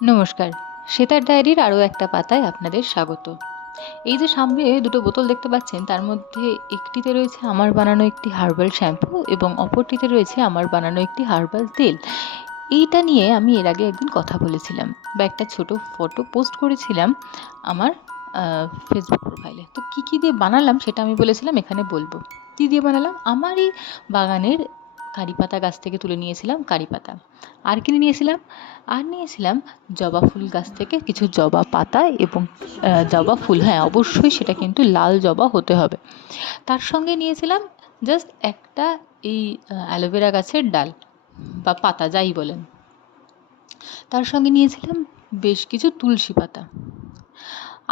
নমস্কার, সেতার ডায়েরির আরও একটা পাতায় আপনাদের স্বাগত। এই যে সামনে দুটো বোতল দেখতে পাচ্ছেন, তার মধ্যে একটিতে রয়েছে আমার বানানো একটি হার্বাল শ্যাম্পু এবং অপরটিতে রয়েছে আমার বানানো একটি হার্বাল তেল। এইটা নিয়ে আমি এর আগে একদিন কথা বলেছিলাম বা একটা ছোট ফটো পোস্ট করেছিলাম আমার ফেসবুক প্রোফাইলে। তো কী দিয়ে বানালাম সেটা আমি বলেছিলাম এখানে বলবো। কী দিয়ে বানালাম? আমারই বাগানের কারি পাতা গাছ থেকে তুলে নিয়েছিলাম কারি পাতা। আর কিনে নিয়েছিলাম? আর নিয়েছিলাম জবা ফুল গাছ থেকে কিছু জবা পাতা এবং জবা ফুল। হ্যাঁ, অবশ্যই সেটা কিন্তু লাল জবা হতে হবে। তার সঙ্গে নিয়েছিলাম জাস্ট একটা এই অ্যালোভেরা গাছের ডাল বা পাতা, যাই বলেন। তার সঙ্গে নিয়েছিলাম বেশ কিছু তুলসী পাতা।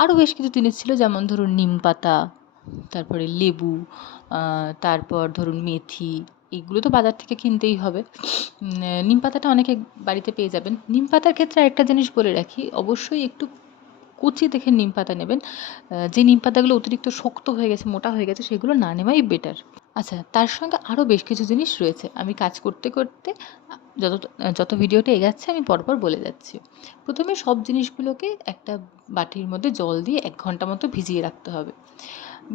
আরও বেশ কিছু জিনিস ছিল, যেমন ধরুন নিম পাতা, তারপরে লেবু, তারপর ধরুন মেথি। এগুলো তো বাজার থেকে কিনতেই হবে। নিম পাতাটা অনেকে বাড়িতে পেয়ে যাবেন। নিম পাতার ক্ষেত্রে আরেকটা জিনিস বলে রাখি, অবশ্যই একটু কচি দেখে নিম পাতা নেবেন। যে নিম পাতাগুলো অতিরিক্ত শক্ত হয়ে গেছে, মোটা হয়ে গেছে, সেগুলো না নেওয়াই বেটার। আচ্ছা, তার সঙ্গে আরও বেশ কিছু জিনিস রয়েছে। আমি কাজ করতে করতে যত যত ভিডিওটা এগাচ্ছে আমি পরপর বলে যাচ্ছি। প্রথমে সব জিনিসগুলোকে একটা বাটির মধ্যে জল দিয়ে 1 ঘন্টা মতো ভিজিয়ে রাখতে হবে।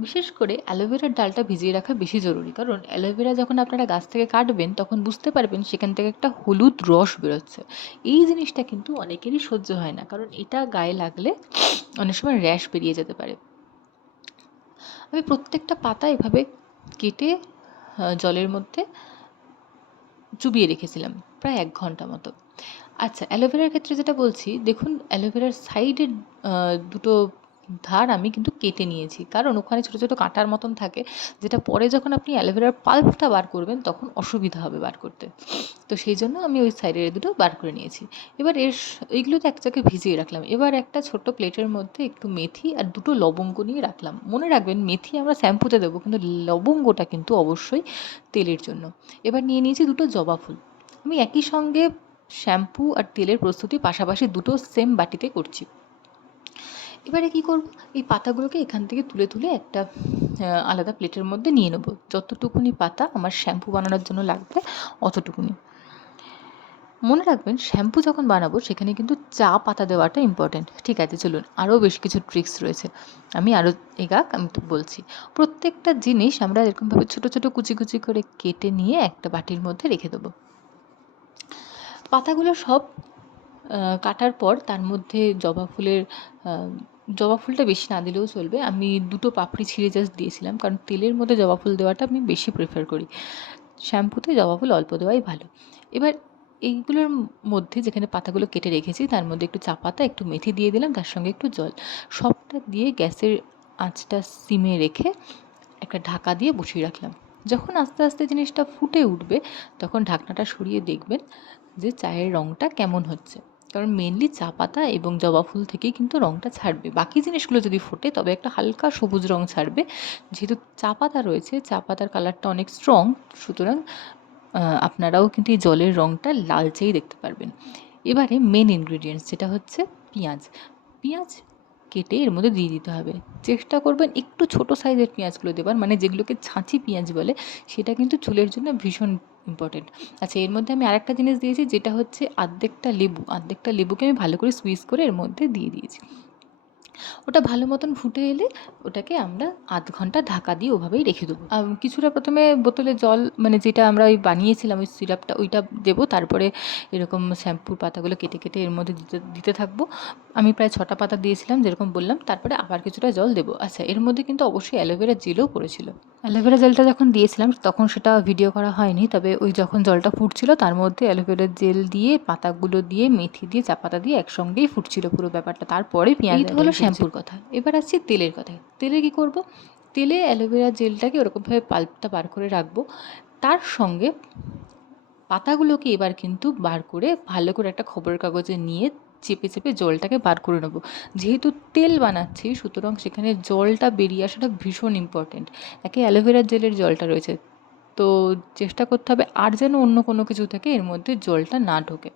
বিশেষ করে অ্যালোভেরার ডালটা ভিজিয়ে রাখা বেশি জরুরি, কারণ অ্যালোভেরা যখন আপনারা গাছ থেকে কাটবেন তখন বুঝতে পারবেন সেখান থেকে একটা হলুদ রস বেরোচ্ছে। এই জিনিসটা কিন্তু অনেকেরই সহ্য হয় না, কারণ এটা গায়ে লাগলে অনেক সময় র্যাশ বেরিয়ে যেতে পারে। আমি প্রত্যেকটা পাতা এভাবে কেটে জলের মধ্যে চুবিয়ে রেখেছিলাম প্রায় 1 ঘন্টা মতো। আচ্ছা, অ্যালোভেরার ক্ষেত্রে যেটা বলছি, দেখুন অ্যালোভেরার সাইডের দুটো ধার আমি কিন্তু কেটে নিয়েছি, কারণ ওখানে ছোটো ছোটো কাঁটার মতন থাকে, যেটা পরে যখন আপনি অ্যালোভেরার পাল্পটা বার করবেন তখন অসুবিধা হবে বার করতে। তো সেই জন্য আমি ওই সাইডের দুটো বার করে নিয়েছি। এবার এইগুলো তো এক জায়গায় ভিজিয়ে রাখলাম। এবার একটা ছোট্ট প্লেটের মধ্যে একটু মেথি আর দুটো লবঙ্গ নিয়ে রাখলাম। মনে রাখবেন, মেথি আমরা শ্যাম্পুতে দেবো, কিন্তু লবঙ্গটা কিন্তু অবশ্যই তেলের জন্য। এবার নিয়ে নিয়েছি দুটো জবা ফুল। আমি একই সঙ্গে শ্যাম্পু আর তেলের প্রস্তুতি পাশাপাশি দুটো সেম বাটিতে করছি। এবারে কি করব, এই পাতাগুলোকে এখান থেকে তুলে তুলে একটা আলাদা প্লেটের মধ্যে নিয়ে নেব। যতটুকুনি পাতা আমার শ্যাম্পু বানানোর জন্য লাগবে অতটুকুনি। মনে রাখবেন, শ্যাম্পু যখন বানাবো সেখানে কিন্তু চা পাতা দেওয়াটা ইম্পর্ট্যান্ট। ঠিক আছে, চলুন আরও বেশ কিছু ট্রিক্স রয়েছে, আমি আরও আমি তো বলছি। প্রত্যেকটা জিনিস আমরা এরকমভাবে ছোটো ছোটো কুচি কুচি করে কেটে নিয়ে একটা বাটির মধ্যে রেখে দেবো। পাতাগুলো সব কাটার পর তার মধ্যে জবা ফুলটা বেশি না দিলেও চলবে। আমি দুটো পাপড়ি ছিঁড়ে জাস্ট দিয়েছিলাম, কারণ তেলের মধ্যে জবা ফুল দেওয়াটা আমি বেশি প্রেফার করি। শ্যাম্পুতে জবা ফুল অল্প দেওয়াই ভালো। এবার এইগুলোর মধ্যে যেখানে পাতাগুলো কেটে রেখেছি তার মধ্যে একটু চা পাতা, একটু মেথি দিয়ে দিলাম, তার সঙ্গে একটু জল। সবটা দিয়ে গ্যাসের আঁচটা সিমে রেখে একটা ঢাকা দিয়ে বসিয়ে রাখলাম। যখন আস্তে আস্তে জিনিসটা ফুটে উঠবে তখন ঢাকনাটা সরিয়ে দেখবেন যে চায়ের রঙটা কেমন হচ্ছে, কারণ মেনলি চা পাতা এবং জবা ফুল থেকেই কিন্তু রঙটা ছাড়বে। বাকি জিনিসগুলো যদি ফোটে তবে একটা হালকা সবুজ রঙ ছাড়বে। যেহেতু চা পাতা রয়েছে, চা পাতার কালারটা অনেক স্ট্রং, সুতরাং আপনারাও কিন্তু এই জলের রঙটা লালচেই দেখতে পারবেন। এবারে মেন ইনগ্রিডিয়েন্টস যেটা হচ্ছে পেঁয়াজ। পেঁয়াজ কেটে এর মধ্যে দিয়ে দিতে হবে। চেষ্টা করবেন একটু ছোটো সাইজের পেঁয়াজগুলো দেবার, মানে যেগুলোকে ছাঁচি পেঁয়াজ বলে, সেটা কিন্তু চুলের জন্য ভীষণ ইম্পর্টেন্ট। আচ্ছা, এর মধ্যে আমি আরেকটা জিনিস দিয়েছি, যেটা হচ্ছে অর্ধেকটা লেবুকে আমি ভালো করে সুইচ করে এর মধ্যে দিয়ে দিয়েছি। ওটা ভালো মতন ফুটে এলে ওটাকে আমরা আধ ঘন্টা ঢাকা দিয়ে ওভাবেই রেখে দেবো। কিছুটা প্রথমে বোতলে জল, মানে যেটা আমরা ওই বানিয়েছিলাম ওই সিরাপটা, ওইটা দেবো। তারপরে এরকম শ্যাম্পুর পাতাগুলো কেটে কেটে এর মধ্যে দিতে দিতে থাকবো। আমি প্রায় 6টা পাতা দিয়েছিলাম যেরকম বললাম, তারপরে আবার কিছুটা জল দেবো। আচ্ছা, এর মধ্যে কিন্তু অবশ্যই অ্যালোভেরা জেলও পড়েছিল। অ্যালোভেরা জেলটা যখন দিয়েছিলাম তখন সেটা ভিডিও করা হয়নি, তবে ওই যখন জলটা ফুটছিল তার মধ্যে অ্যালোভেরা জেল দিয়ে, পাতাগুলো দিয়ে, মেথি দিয়ে, চা পাতা দিয়ে একসঙ্গেই ফুটছিল পুরো ব্যাপারটা। তারপরে পেঁয়াজ। এই তো হলো শ্যাম্পুর কথা। এবার আসছি তেলের কথায়। তেলে কী করব, তেলে অ্যালোভেরা জেলটাকে ওরকমভাবে পাল্পটা বার করে রাখবো। তার সঙ্গে পাতাগুলোকে এবার কিন্তু বার করে ভালো করে একটা খবরের কাগজে নিয়ে চেপে চেপে জলটাকে বার করে নেবো। যেহেতু তেল বানাচ্ছি সুতরাং সেখানে জলটা বেরিয়ে আসাটা ভীষণ ইম্পর্ট্যান্ট। একে অ্যালোভেরার জেলের জলটা রয়েছে, তো চেষ্টা করতে হবে আর যেন অন্য কোনো কিছু থেকে এর মধ্যে জলটা না ঢোকে।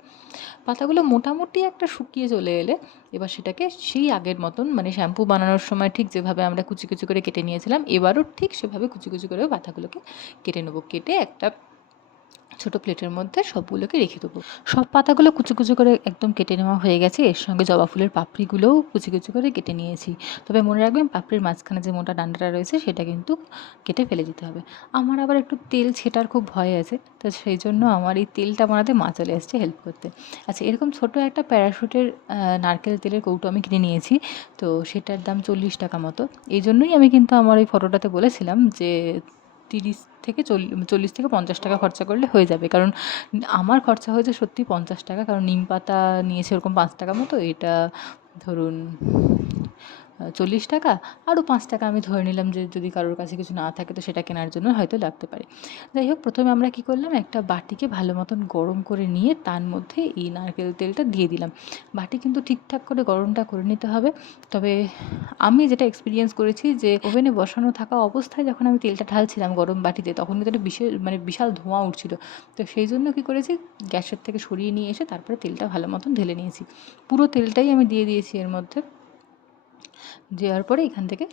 পাতাগুলো মোটামুটি একটা শুকিয়ে চলে এলে এবার সেটাকে সেই আগের মতন, মানে শ্যাম্পু বানানোর সময় ঠিক যেভাবে আমরা কুচি কুচি করে কেটে নিয়েছিলাম, এবারও ঠিক সেভাবে কুচি কুচি করে পাতাগুলোকে কেটে নেবো। কেটে একটা ছোটো প্লেটের মধ্যে সবগুলোকে রেখে দেবো। সব পাতাগুলো কুচি কুচি করে একদম কেটে নেওয়া হয়ে গেছে। এর সঙ্গে জবা ফুলের পাপড়িগুলোও কুচি কুচি করে কেটে নিয়েছি। তবে মনে রাখবেন পাপড়ির মাঝখানে যে মোটা ডান্ডাটা রয়েছে সেটা কিন্তু কেটে ফেলে দিতে হবে। আমার আবার একটু তেল ছেটার খুব ভয় আছে, তো সেই জন্য আমার এই তেলটা বানাতে মা চলে এসছে হেল্প করতে। আচ্ছা, এরকম ছোটো একটা প্যারাশুটের নারকেল তেলের কৌটো আমি কিনে নিয়েছি। তো সেটার দাম 40 টাকা মতো। এই জন্যই আমি কিন্তু আমার ওই ফটোটাতে বলেছিলাম যে 40 থেকে 50 টাকা খরচা করলে হয়ে যাবে, কারণ আমার খরচা হয়েছে সত্যি 50 টাকা, কারণ নিম পাতা নিয়েছে ওরকম 5 টাকা মতো, এটা ধরুন 40 টাকা, আরও 5 টাকা আমি ধরে নিলাম যে যদি কারোর কাছে কিছু না থাকে তো সেটা কেনার জন্য হয়তো লাগতে পারে। যাই হোক, প্রথমে আমরা কী করলাম, একটা বাটিকে ভালো মতন গরম করে নিয়ে তার মধ্যে এই নারকেল তেলটা দিয়ে দিলাম। বাটি কিন্তু ঠিকঠাক করে গরমটা করে নিতে হবে। তবে আমি যেটা এক্সপিরিয়েন্স করেছি যে ওভেনে বসানো থাকা অবস্থায় যখন আমি তেলটা ঢালছিলাম গরম বাটিতে, তখন কিন্তু একটা বিশাল ধোঁয়া উঠছিল। তো সেই জন্য কী করেছি, গ্যাসের থেকে সরিয়ে নিয়ে এসে তারপরে তেলটা ভালো মতন ঢেলে নিয়েছি। পুরো তেলটাই আমি দিয়ে দিয়েছি এর মধ্যে। দেওয়ার পরে এখান থেকে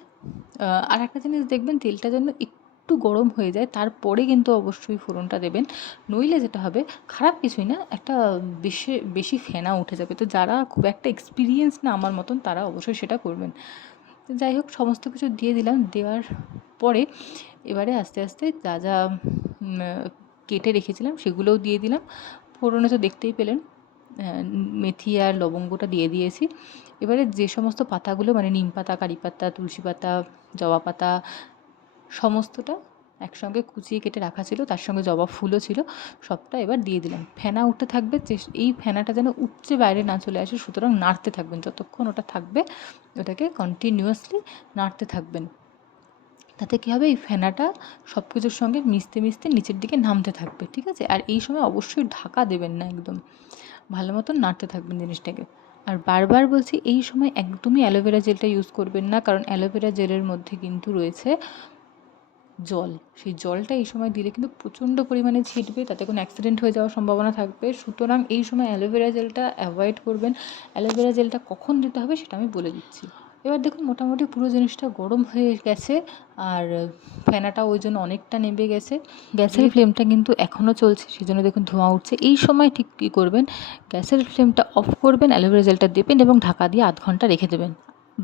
আর একটা জিনিস দেখবেন, তেলটা যেন একটু গরম হয়ে যায়, তারপরে কিন্তু অবশ্যই ফোড়নটা দেবেন। নইলে যেটা হবে, খারাপ কিছুই না, একটা বেশি বেশি ফেনা উঠে যাবে। তো যারা খুব একটা এক্সপিরিয়েন্স না আমার মতন, তারা অবশ্যই সেটা করবেন। তো যাই হোক, সমস্ত কিছু দিয়ে দিলাম। দেওয়ার পরে এবারে আস্তে আস্তে যা যা কেটে রেখেছিলাম সেগুলোও দিয়ে দিলাম। ফোড়নে তো দেখতেই পেলেন মেথি আর লবঙ্গটা দিয়ে দিয়েছি। এবারে যে সমস্ত পাতাগুলো, মানে নিম পাতা, কারি পাতা, তুলসী পাতা, জবা পাতা, সমস্তটা একসঙ্গে কুচিয়ে কেটে রাখা ছিল, তার সঙ্গে জবা ফুলও ছিল, সবটা এবার দিয়ে দিলাম। ফেনা উঠতে থাকবে, এই ফেনাটা যেন উপচে বাইরে না চলে আসে, সুতরাং নাড়তে থাকবেন। যতক্ষণ ওটা থাকবে ওটাকে কন্টিনিউয়াসলি নাড়তে থাকবেন। তাতে কী হবে, এই ফেনাটা সব কিছুর সঙ্গে মিশতে মিশতে নিচের দিকে নামতে থাকবে, ঠিক আছে? আর এই সময় অবশ্যই ঢাকা দেবেন না, একদম ভালো মতন নাড়তে থাকবেন জিনিসটাকে। আর বারবার বলছি, এই সময় একদমই অ্যালোভেরা জেলটা ইউজ করবেন না, কারণ অ্যালোভেরা জেলের মধ্যে কিন্তু রয়েছে জল। সেই জলটা এই সময় দিলে কিন্তু প্রচণ্ড পরিমাণে ছিটবে, তাতে কোনো অ্যাক্সিডেন্ট হয়ে যাওয়ার সম্ভাবনা থাকবে। সুতরাং এই সময় অ্যালোভেরা জেলটা অ্যাভয়েড করবেন। অ্যালোভেরা জেলটা কখন দিতে হবে সেটা আমি বলে দিচ্ছি। এবার দেখুন, মোটামুটি পুরো জিনিসটা গরম হয়ে গেছে, আর ফেনাটা ওই জন্য অনেকটা নেমে গেছে। গ্যাসের ফ্লেমটা কিন্তু এখনও চলছে, সেই জন্য দেখুন ধোঁয়া উঠছে। এই সময় ঠিক কী করবেন, গ্যাসের ফ্লেমটা অফ করবেন, অ্যালোভেরা জেলটা দেবেন এবং ঢাকা দিয়ে আধ ঘন্টা রেখে দেবেন।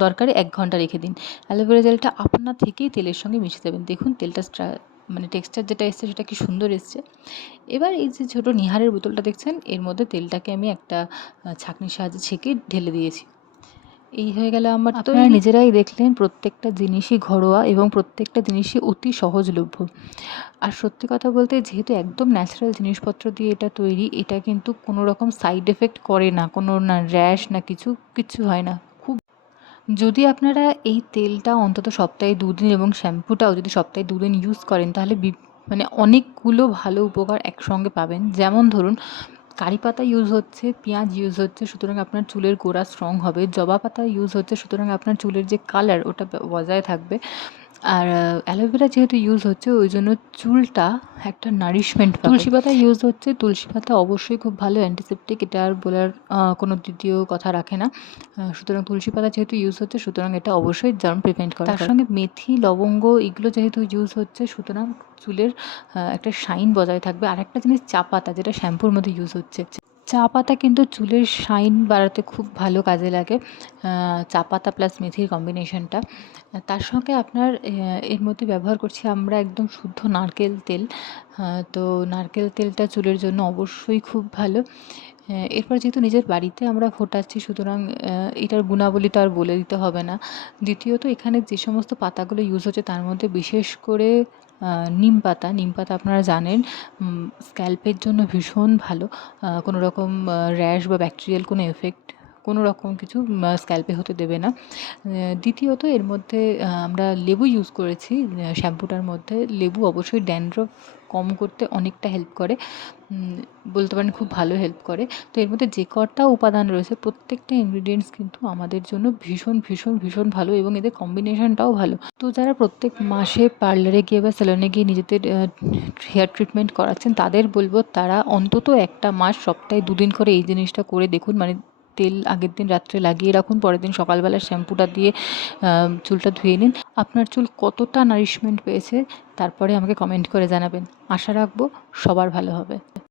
দরকারে 1 ঘন্টা রেখে দিন। অ্যালোভেরা জেলটা আপনা থেকেই তেলের সঙ্গে মিশে দেবেন। দেখুন তেলটা মানে টেক্সচার যেটা এসছে সেটা কি সুন্দর এসছে। এবার এই যে ছোটো নিহারের বোতলটা দেখছেন, এর মধ্যে তেলটাকে আমি একটা ছাঁকনির সাহায্যে ছেঁকে ঢেলে দিয়েছি। এই হয়ে গেল আমার তৈরি। আপনারা নিজেরাই দেখলেন, প্রত্যেকটা জিনিসই ঘরোয়া এবং প্রত্যেকটা জিনিসই অতি সহজলভ্য। আর সত্যি কথা বলতে, যেহেতু একদম ন্যাচারাল জিনিসপত্র দিয়ে এটা তৈরি, এটা কিন্তু কোনো রকম সাইড এফেক্ট করে না, কোনো না র্যাশ না কিচ্ছু হয় না। যদি আপনারা এই তেলটা অন্তত সপ্তাহে 2 দিন এবং শ্যাম্পুটাও যদি সপ্তাহে 2 দিন ইউজ করেন, তাহলে মানে অনেকগুলো ভালো উপকার একসঙ্গে পাবেন। যেমন ধরুন, কারি পাতা ইউজ হচ্ছে, পেঁয়াজ ইউজ হচ্ছে, সুতরাং আপনার চুলের গোড়া স্ট্রং হবে। জবা পাতা ইউজ হচ্ছে, সুতরাং আপনার চুলের যে কালার ওটা বজায় থাকবে। আর অ্যালোভেরা যেহেতু ইউজ হচ্ছে, ওই জন্য চুলটা একটা নারিশমেন্ট পাবে। তুলসী পাতা ইউজ হচ্ছে, তুলসী পাতা অবশ্যই খুব ভালো অ্যান্টিসেপ্টিক, এটা আর বলার কোনো দ্বিতীয় কথা রাখে না। সুতরাং তুলসী পাতা যেহেতু ইউজ হচ্ছে, সুতরাং এটা অবশ্যই জার্ম প্রিভেন্ট করে। তার সঙ্গে মেথি, লবঙ্গ এগুলো যেহেতু ইউজ হচ্ছে, সুতরাং চুলের একটা শাইন বজায় থাকবে। আর একটা জিনিস, চা পাতা, যেটা শ্যাম্পুর মধ্যে ইউজ হচ্ছে। চা পাতা কিন্তু চুলের শাইন বাড়াতে খুব ভালো কাজে লাগে, চা পাতা প্লাস মেথির কম্বিনেশনটা। তার সঙ্গে আপনার এর মধ্যে ব্যবহার করছি আমরা একদম শুদ্ধ নারকেল তেল। তো নারকেল তেলটা চুলের জন্য অবশ্যই খুব ভালো। এরপর যেহেতু নিজের বাড়িতে আমরা ফোটাচ্ছি, সুতরাং এটার গুণাবলী তো আর বলে দিতে হবে না। দ্বিতীয়ত, এখানে যে সমস্ত পাতাগুলো ইউজ হচ্ছে তার মধ্যে বিশেষ করে নিম পাতা আপনারা জানেন স্ক্যাল্পের জন্য ভীষণ ভালো। কোনো রকম র্যাশ বা ব্যাকটেরিয়াল কোনো এফেক্ট কোনো রকম কিছু স্ক্যাল্পে হতে দেবে না। দ্বিতীয়ত, এর মধ্যে আমরা লেবু ইউজ করেছি শ্যাম্পুটার মধ্যে। লেবু অবশ্যই ড্যান্ড্রফ কম করতে অনেকটা হেল্প করে, বলতে পারেন খুব ভালো হেল্প করে। তো এর মধ্যে যে কটা উপাদান রয়েছে, প্রত্যেকটা ইনগ্রিডিয়েন্টস কিন্তু আমাদের জন্য ভীষণ ভীষণ ভীষণ ভালো, এবং এদের কম্বিনেশনটাও ভালো। তো যারা প্রত্যেক মাসে পার্লারে গিয়ে বা সেলুনে গিয়ে নিজেদের হেয়ার ট্রিটমেন্ট করাচ্ছেন, তাদের বলবো তারা অন্তত একটা মাস সপ্তাহে 2 দিন করে এই জিনিসটা করে দেখুন। মানে তেল আগের দিন রাত্রে লাগিয়ে রাখুন, পরের দিন সকালবেলা শ্যাম্পুটা দিয়ে চুলটা ধুয়ে নিন। আপনার চুল কতটা নারিশমেন্ট পেয়েছে তারপরে আমাকে কমেন্ট করে জানাবেন। আশা রাখবো সবার ভালো হবে।